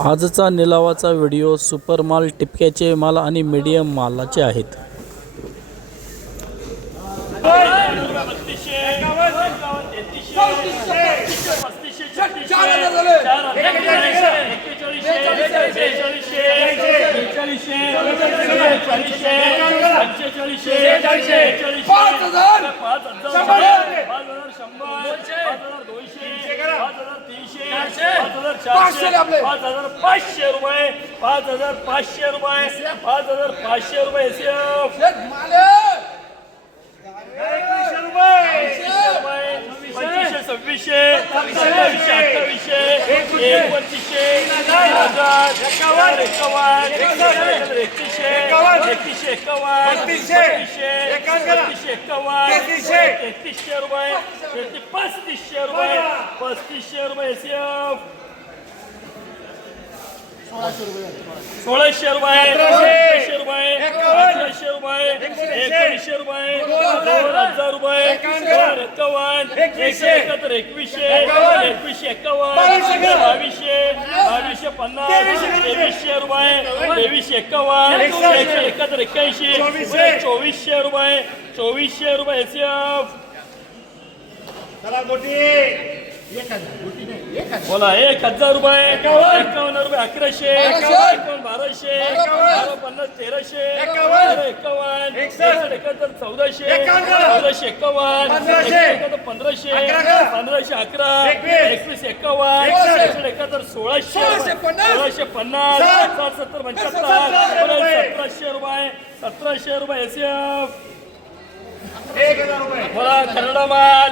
आजचा निलावाचा video super माल टिपक्याचे माल आणि मीडियम मालाचे आहेत पाच हजार पाच हजार शंभर. पाच हजार शंभर पाच हजार दोनशे पाच हजार तीनशे पाच हजार पाचशे आपले. पाच हजार पाचशे रुपये. पाच हजार पाचशे रुपये. पाच हजार पाचशे रुपये. सव्वीसशे सत्तावीसशे अठ्ठावीसशे एकोणतीसशे हजार एकावन्न एकावन्न एकतीसशे एकतीसशे एकावन्न. बत्तीसशे एकावन्न करा. बत्तीसशे एकावन्न तेहतीसशे. तेहतीसशे रुपये पस्तीसशे रुपये पस्तीसशे रुपये सेफ सोळाशे रुपये सतराशे रुपये अठराशे रुपये एकोणीसशे रुपये दोन हजार रुपये. दोन एकावन्न एकशे एकाहत्तर एकवीसशे. एकवीसशे एकावन्न. बावीसशे बावीसशे. पन्नास. तेवीसशे रुपये. तेवीसशे एकावन्न. एकशे. एकाहत्तर एक्क्याऐंशी चोवीसशे. रुपये. चोवीसशे रुपये. एसीएफ. चला गोटी. बोला एक हजार रुपये. अकराशे एकावन्न बाराशे बारा पन्नास तेराशे एकावन्न. एकसष्ट. एकाहत्तर चौदाशे. चौदाशे एकावन्न पंधराशे. पंधराशे अकरा का? पंधराशे अकरा एकवीस. एकावन्न एकसष्ट. एकाहत्तर सोळाशे सोळाशे पन्नास. सात. सात सत्तर पंच्याहत्तर. सतराशे रुपये सतराशे रुपये एक हजार रुपये बोला खरडा माल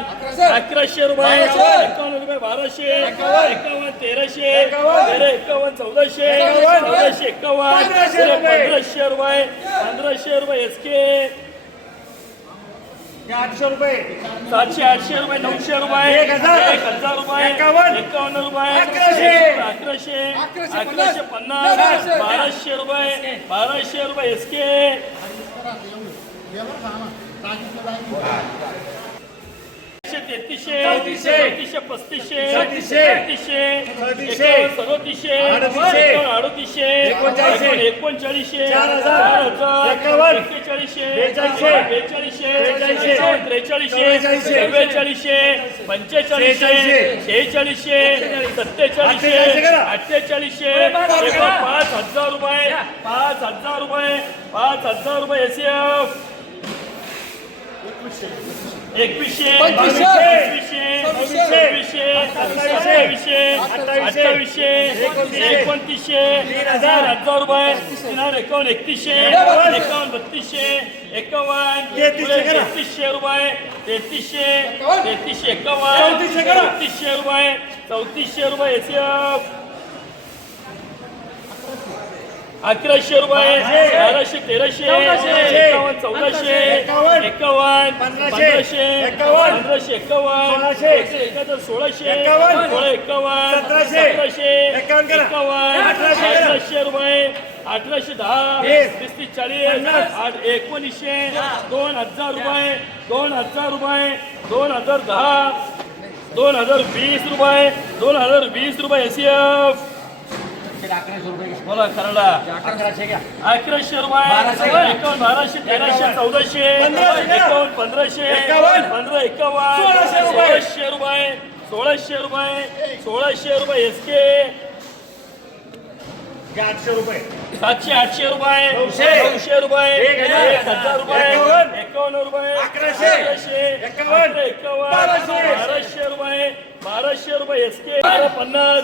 अकराशे. रुपये. एकावन्न रुपये बाराशे एकावन्न तेराशे एकावन्न. तेरा एकावन्न चौदाशे. चौदाशे एकावन्न पंधराशे रुपये. पंधराशे रुपये एस के आठशे रुपये सातशे आठशे रुपये नऊशे रुपये एक हजार. रुपये एकावन्न. रुपये अकराशे. अकराशे पन्नास. बाराशे रुपये बाराशे रुपये एस के तेहतीसशे पस्तीसशे सदतीसशे. सदोतीसशे अडतीसशे. एकोणचाळीसशे. चार हजार. चार हजार एकावन्न. एक्केचाळीसशे बेचाळीसशे. बेचाळीसशे त्रेचाळीसशे. चव्वेचाळीसशे. पंचेचाळीसशे शेहेचाळीसशे. सत्तेचाळीसशे अठ्ठेचाळीसशे पाच हजार रुपये पाच हजार रुपये पाच हजार रुपये एस एफ एकवीसशे अठ्ठावीसशे अठ्ठावीसशे एकोणतीसशे हजार हजार रुपये तीन हजार एकावन्न एकतीसशे एकावन्न बत्तीसशे एकावन्न. तेहतीसशे रुपये तेहतीसशे. तेहतीसशे एकावन्न. चौतीसशे रुपये चौतीसशे रुपये एस एफ अकराशे रुपये बाराशे तेराशे एकावन्न चौदाशे एकावन्न. पंधराशे. पंधराशे एकावन्न. एकाहत्तर सोळाशे एकावन्न. सोळा एकावन्न सतराशे. एकावन्न अठराशे रुपये अठराशे दहा वीस. तीस चाळीस आठ एकोणीसशे दोन हजार रुपये दोन हजार रुपये दोन हजार दहा दोन हजार वीस रुपये दोन हजार वीस रुपये बोला अकराशे घ्या. अकराशे रुपये. एकावन्न बाराशे तेराशे चौदाशे. एकावन्न पंधराशे. पंधरा एकावन्न. सोळाशे रुपये. सोळाशे रुपये. सोळाशे रुपये. सोळाशे रुपये एस के घ्या आठशे रुपये. सातशे आठशे रुपये नऊशे. नऊशे रुपये हजार. रुपये एकावन्न. रुपये अकराशे. एकावन्न. एकावन्न बाराशे. रुपये बाराशे रुपये एस के पन्नास.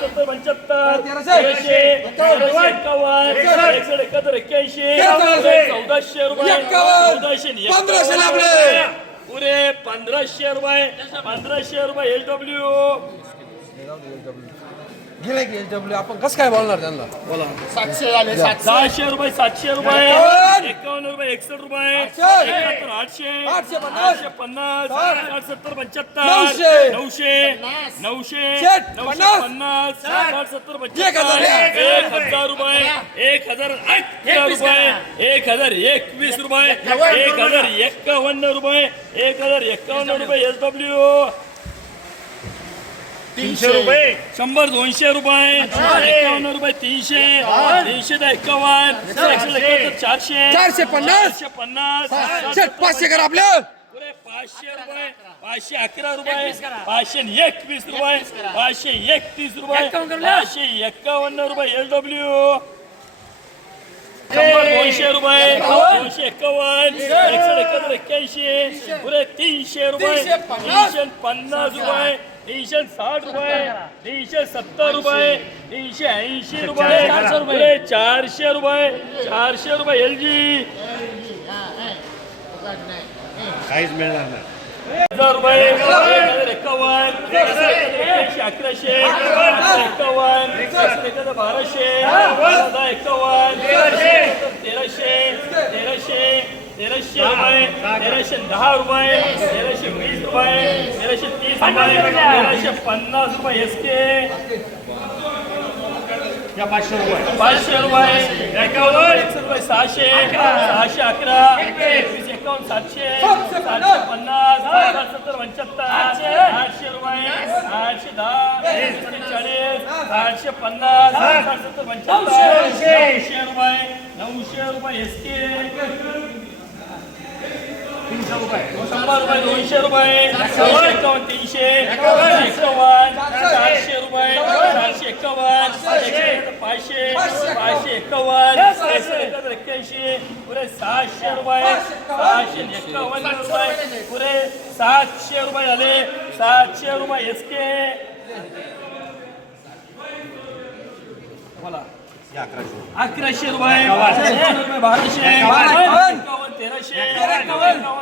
सत्तर पंच्याहत्तर तेराशे. एकावन्न. एकसष्ट एकाहत्तर एक्क्याऐंशी चौदाशे. रुपये. चौदाशे. पुरे पंधराशे रुपये पंधराशे रुपये एच डब्ल्यू गेले की डब्ल्यू आपण कसं काय बोलणार त्यांना? सातशे झाले सातशे. सहाशे रुपये सातशे रुपये. एकावन्न. एकावन्न रुपये एकसष्ट रुपये. आठशे. एकाहत्तर आठशे. आठशे पन्नास. आठशे पन्नास. साठ. साठ सत्तर पंच्याहत्तर. नऊशे. नऊशे. नऊशे. नऊशे पन्नास. पन्नास. साठ. सत्तर एक हजार. पंच्याहत्तर एक. हजार रुपये. एक हजार अठरा रुपये. एक हजार एकवीस रुपये. एक हजार एकावन्न रुपये. एक हजार एकावन्न रुपये एस डब्ल्यू तीनशे रुपये. शंभर दोनशे रुपये. एकावन्न रुपये तीनशे. तीनशे ते एकावन्न. एकशे एकाहत्तर, चारशे. चारशे पन्नास. चारशे पन्नास. चल पाचशे कर आपलं. पुरे पाचशे रुपये. पाचशे अकरा रुपये. पाचशे एकवीस रुपये. पाचशे एकतीस रुपये. पाचशे एक्कावन्न रुपये एल डब्ल्यू शंभर दोनशे रुपये. दोनशे एक्कावन्न एकशे एकाहत्तर एक्क्याऐंशी. पुरे तीनशे रुपये. तीनशे पन्नास रुपये. तीनशे साठ रुपये तीनशे सत्तर रुपये तीनशे ऐंशी रुपये चारशे रुपये. चारशे रुपये एल जी. काहीच मिळणार नाही. हजार रुपये एक हजार एकावन्न एकशे अकराशे एकावन्न एकशे बाराशे एकावन्न तेराशे तेराशे रुपये तेराशे दहा रुपये तेराशे वीस रुपये तेराशे तीस रुपये तेराशे पन्नास रुपये एस के या पाचशे रुपये. पाचशे रुपये एकावन्न एकशे रुपये सहाशे सहाशे अकरा एकवीस. एकावन्न सातशे सातशे पन्नास. सात सत्तर पंच्याहत्तर आठशे. रुपये आठशे. दहा एकशे चाळीस आठशे पन्नास सत्तर पंच्याहत्तर नऊशे. रुपये नऊशे रुपये एस के शंभर रुपये दोनशे रुपये दोनशे एकावन्न तीनशे दोनशे एकावन्न चारशे रुपये चारशे एकावन्न एकशे पाचशे पाचशे एकावन्न एकशे एकाहत्तर एक्क्याऐंशी पुरे सहाशे रुपये सहाशे एकावन्न रुपये पुरे सातशे रुपये झाले सातशे रुपये एस के बोला अकराशे रुपये बाराशे एकावन्न तेराशे एकावन्न